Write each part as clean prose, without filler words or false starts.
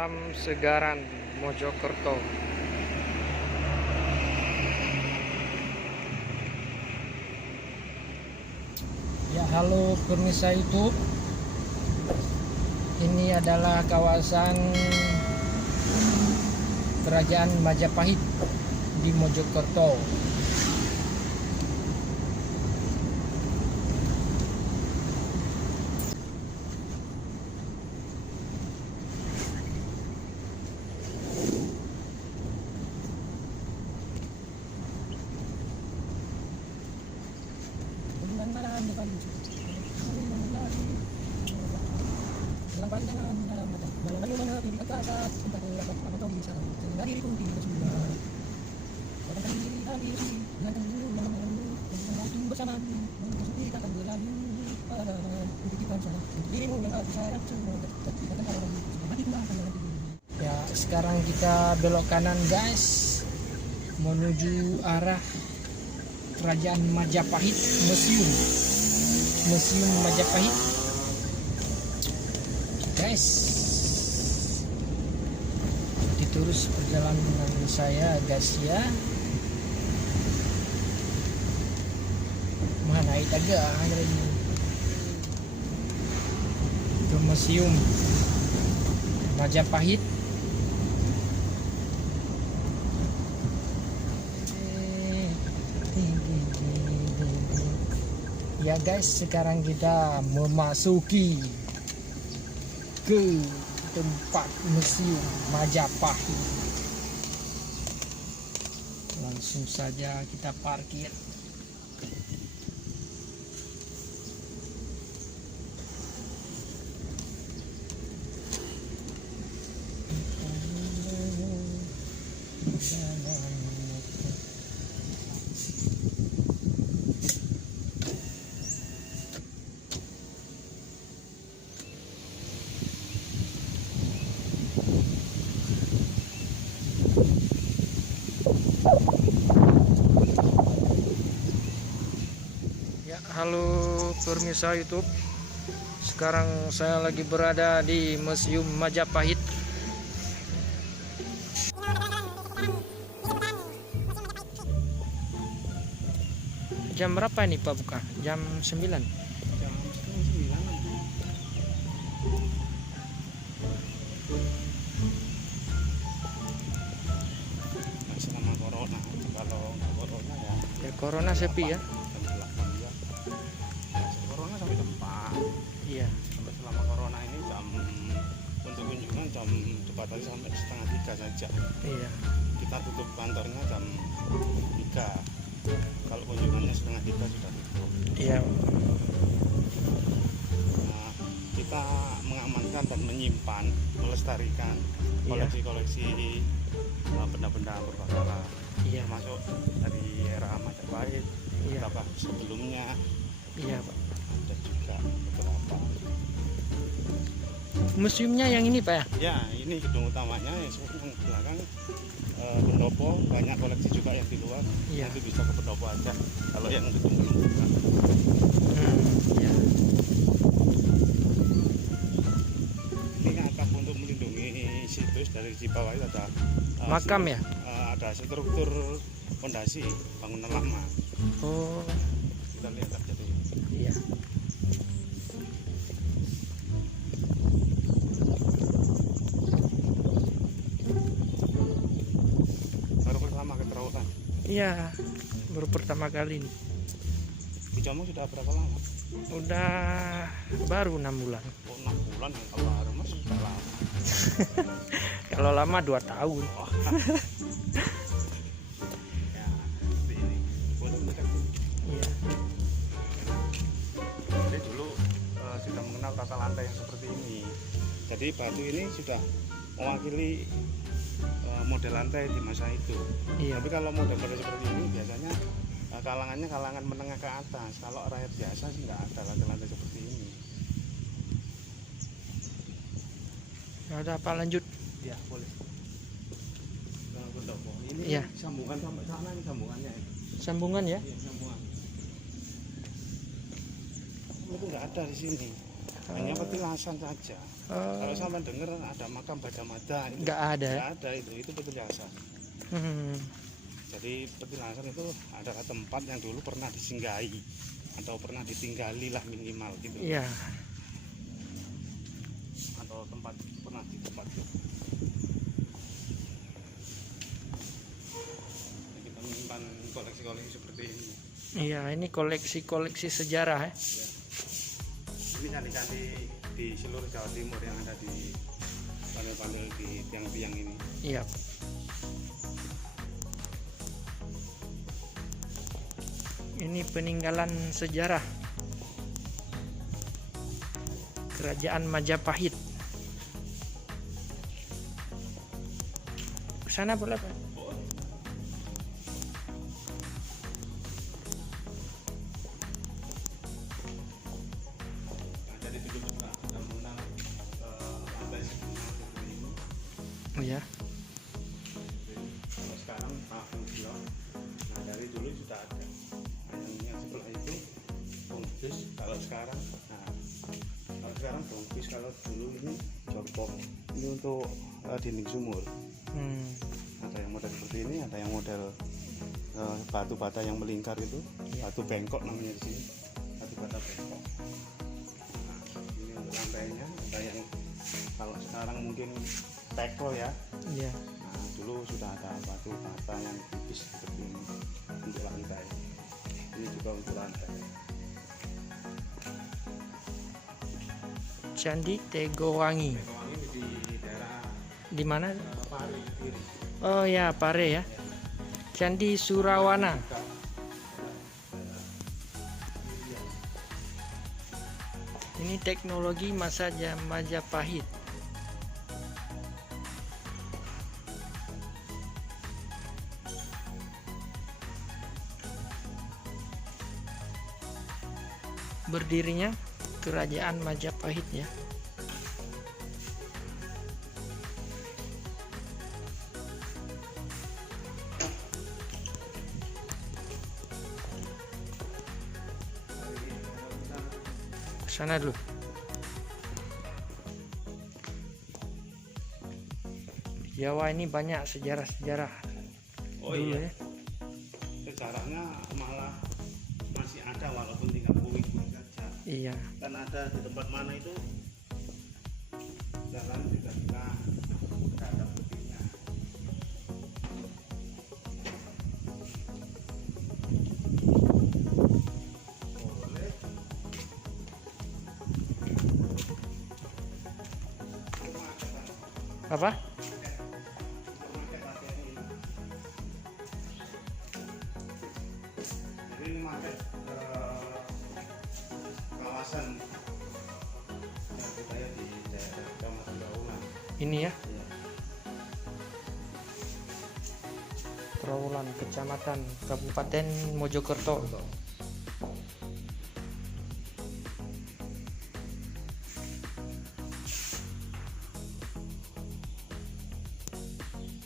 Alam Segaran, Mojokerto. Ya, halo pemirsa YouTube. Ini adalah kawasan Kerajaan Majapahit di Mojokerto. Ya, sekarang kita belok kanan guys, menuju arah Kerajaan Majapahit, Museum Majapahit guys. Terus perjalanan saya guys ya. Mana itu agak ini ke Museum Majapahit. Ya guys, sekarang kita memasuki ke tempat Museum Majapahit. Langsung saja kita parkir. Halo pemirsa YouTube. Sekarang saya lagi berada di Museum Majapahit. Jam berapa ini Pak buka? Jam 9. Jam 9. Selama corona, kalau nggak corona ya Corona sepi ya. Corona sampai jam 4. Iya. Sampai selama corona ini untuk kunjungan jam dibatasi sampai setengah 3 saja. Iya. Kita tutup kantornya jam 3. Kalau kunjungannya setengah 3 sudah tutup. Iya. Nah, kita mengamankan dan menyimpan, melestarikan koleksi-koleksi benda-benda purbakala. Iya. Termasuk dari era Majapahit, Iya. beberapa sebelumnya. Iya Pak. Ada juga beberapa. Museumnya yang ini Pak ya? Ya, ini gedung utamanya yang sekarang belakang pendopo, banyak koleksi juga yang di luar. Iya. Nanti bisa ke pendopo aja kalau yang gedung belum buka. Iya. Ini atap untuk melindungi situs dari di bawah itu ada Makam ya? ada struktur fondasi bangunan lama. Oh, Kita lihat aja dulu. iya. Baru pertama ke Terowongan. Iya, baru pertama kali ini. Di Jombang sudah berapa lama? Udah baru 6 bulan. Oh, 6 bulan yang kalau baru mas sudah lama. Kalau lama 2 tahun. Oh. Ya, seperti ini. Boleh mendekati. Iya. Jadi dulu sudah mengenal tata lantai yang seperti ini. Jadi batu ini sudah mewakili model lantai di masa itu. Iya. Tapi kalau model-model seperti ini biasanya kalangannya kalangan menengah ke atas. Kalau rakyat biasa sih nggak ada lantai-lantai seperti ini. Ada apa lanjut? Ya boleh. Pendopo. Ini Iya. sambungan sampai sana, ini sambungannya. Sambungan ya? Iya, sambungan. Itu nggak ada di sini. hanya petilasan saja. Kalau sampai dengar ada makam Bajah Mada, itu nggak ada. nggak ada, itu petilasan. Jadi petilasan itu adalah tempat yang dulu pernah disinggahi atau pernah ditinggali lah minimal gitu. Iya. Atau tempat pernah ditempati. Kita menyimpan koleksi-koleksi seperti ini. Iya, ini koleksi sejarah ya. Ya. Ini candi-candi di seluruh Jawa Timur yang ada di panel-panel di tiang-tiang ini. Iya. Ini peninggalan sejarah Kerajaan Majapahit. Sana boleh Pak? Jadi dulu sudah mengenal lantai sebelumnya seperti ini. Oh ya. Kalau sekarang fungsional. Nah dari dulu sudah ada. Yang sebelah itu bongkis. Kalau sekarang bongkis. Kalau dulu ini jorpok. Ini untuk dinding sumur. Ada yang model seperti ini, ada yang model batu bata yang melingkar itu, batu bengkok namanya di sini, batu bata bengkok. Nah, ini untuk lantainya, ada yang kalau sekarang mungkin tekel ya. Iya. Nah, dulu sudah ada batu bata yang tipis seperti ini untuk lantai. Ini juga untuk lantai. Candi Tegowangi. Tegowangi di daerah Di mana? Pare kiri. Oh ya, Pare ya. Candi Surawana. Ini teknologi masa Majapahit. Berdirinya Kerajaan Majapahit ya. Sana dulu. Jawa ini banyak sejarah-sejarah Oh dulu iya. ya. Sejarahnya malah masih ada walaupun tinggal puing-puing saja. Iya. Dan ada di tempat mana itu jalan juga kita nggak ada buktinya. Boleh. Apa? Jadi ini market kawasan yang kita ya di daerah Kecamatan Trawulan. Ini ya. Iya. Trawulan, Kecamatan Kabupaten Mojokerto.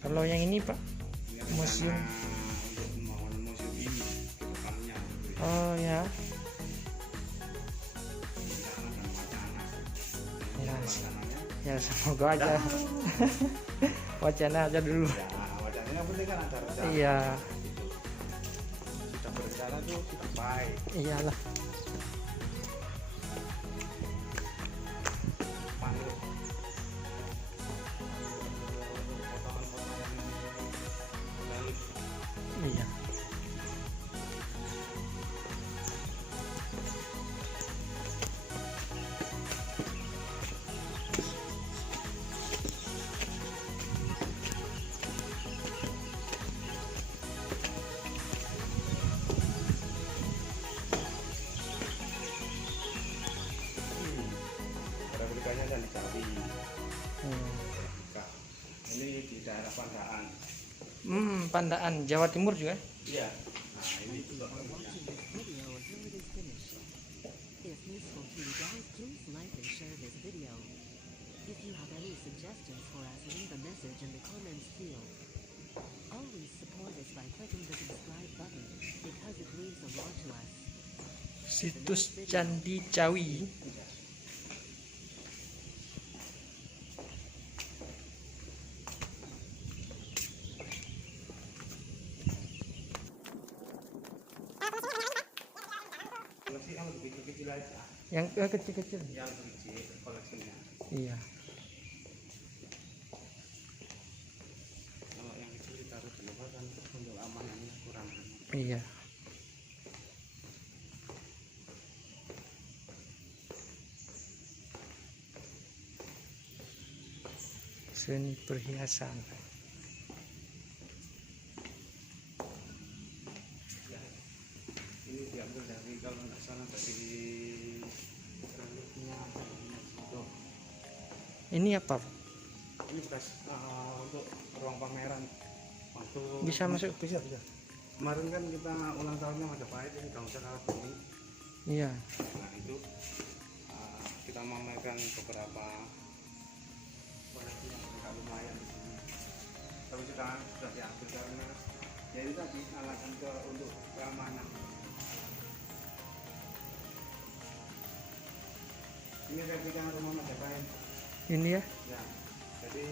Kalau yang ini Pak, Ini rencana museum. untuk pembangunan museum ini ke depannya. Oh ya. Rencana dan wacana. Ya, Wacananya ya semoga aja. Wacana aja dulu. ya wacananya yang penting kan ada rencana. Iya. Gitu. Sudah berencana tuh sudah baik. Iyalah. Mangrove. Iya. Replikanya dan Jawi. Hmm. Replika. Ini di daerah Pandaan. Pandaan Jawa Timur juga. Iya. Nah ini juga replika. Video until it is finished. If useful to you guys, please like and share this video. If you have any suggestions for us, leave a message in the comments field. Always support us by clicking the subscribe button because it means a lot to us. Situs Candi Cawi. kecil aja. Yang kecil-kecil. Yang biji koleksinya. Iya. Kalau yang kecil ditaruh di luar kan untuk amanannya kurang. Iya. Seni perhiasan. Ini diambil dari kalau nggak salah dari reliknya itu. Ini apa? Ini bekas untuk ruang pameran. Waktu Bisa masuk? Bisa. Kemarin kan kita ulang tahunnya Majapahit ini Gak Usah Kalah Bumi. Iya. Nah itu kita memamerkan beberapa koleksi yang agak lumayan di sini. Tapi sudah diambil karena ya itu tadi alasan untuk keamanan. Ini replika rumah Majapahit. Ini ya. Ya, jadi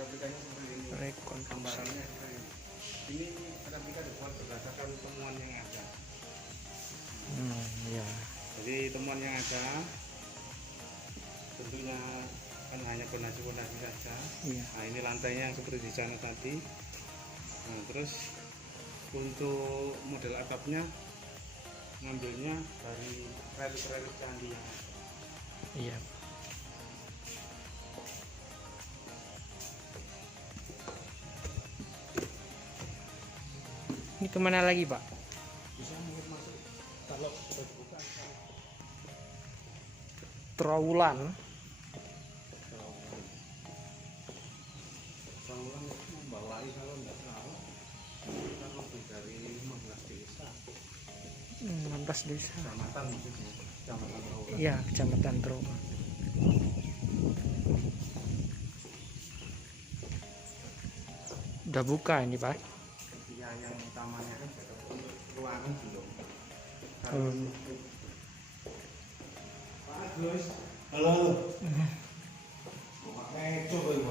replikanya seperti ini. Rekonstruksi. Gambarannya seperti ini. Ini replika dibuat berdasarkan temuan yang ada. Iya. Jadi temuan yang ada tentunya kan hanya fondasi-fondasi saja. Iya. Nah ini lantainya yang seperti di sana tadi. Nah terus untuk model atapnya ngambilnya dari relik-relik candi yang ada. Iya. Ini kemana lagi, Pak? Bisa mungkin masuk kalau sudah dibuka. Trawulan. Trawulan itu membawai kalau nggak salah kan lebih dari 15 desa. 16 desa. Kecamatan maksudnya. Kecamatan Trawulan. Iya, Kecamatan Trawulan. Udah buka ini, Pak? Ya yang utamanya kan untuk ruangan belum. Oh. Pak Agus. Halo. Coba Ibu.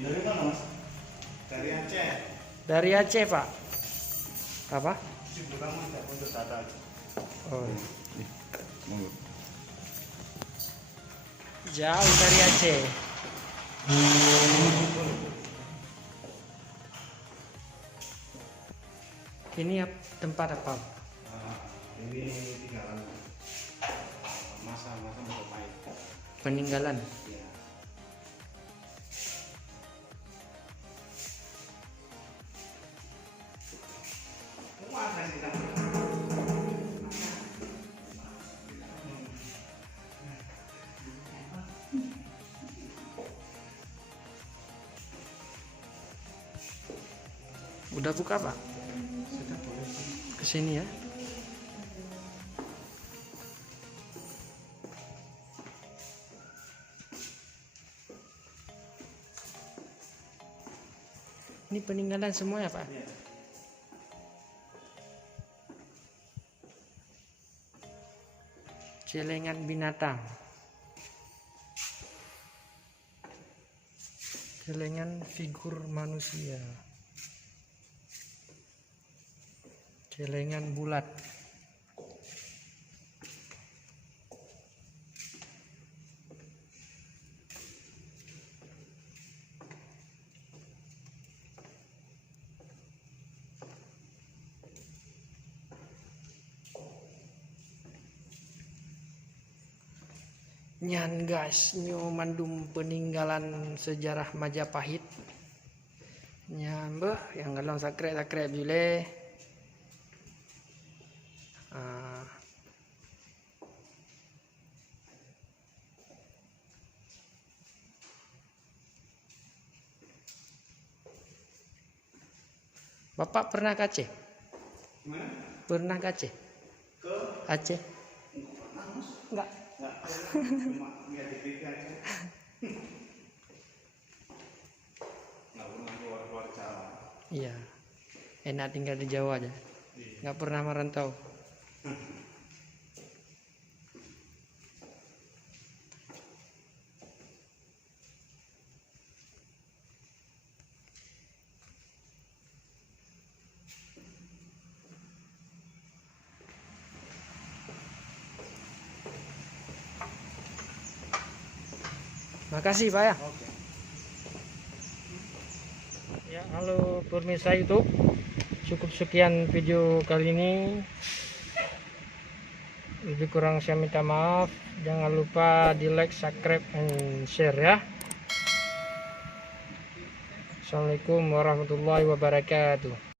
Dari mana Mas? Dari Aceh. Dari Aceh, Pak. Apa? Cibulan Mas untuk data. Oh. Monggo. Jauh dari Aceh. Ini tempat apa? Ini tinggalan masa-masa Majapahit. Peninggalan. Ya. Udah buka, Pak? Sudah boleh. Kesini ya. Ini peninggalan semua ya, Pak? Ya. Celengan binatang. Celengan figur manusia. Celengan bulat. Nyan guys, nyo mandum peninggalan sejarah Majapahit. Nyambeh yang galong sakrek-sakrek jule. Bapak pernah ke Aceh? Gimana? Pernah ke Aceh? Ke? Aceh? Pernah Mas? Enggak. Enggak pernah. Cuma lihat di TV aja. Nggak pernah keluar Jawa. Iya. Enak tinggal di Jawa aja. Nggak pernah merantau. Makasih Pak ya. Oke. Ya, halo pemirsa YouTube. Cukup sekian video kali ini. Lebih kurang saya minta maaf. Jangan lupa di like, subscribe, and share ya. Assalamualaikum warahmatullahi wabarakatuh.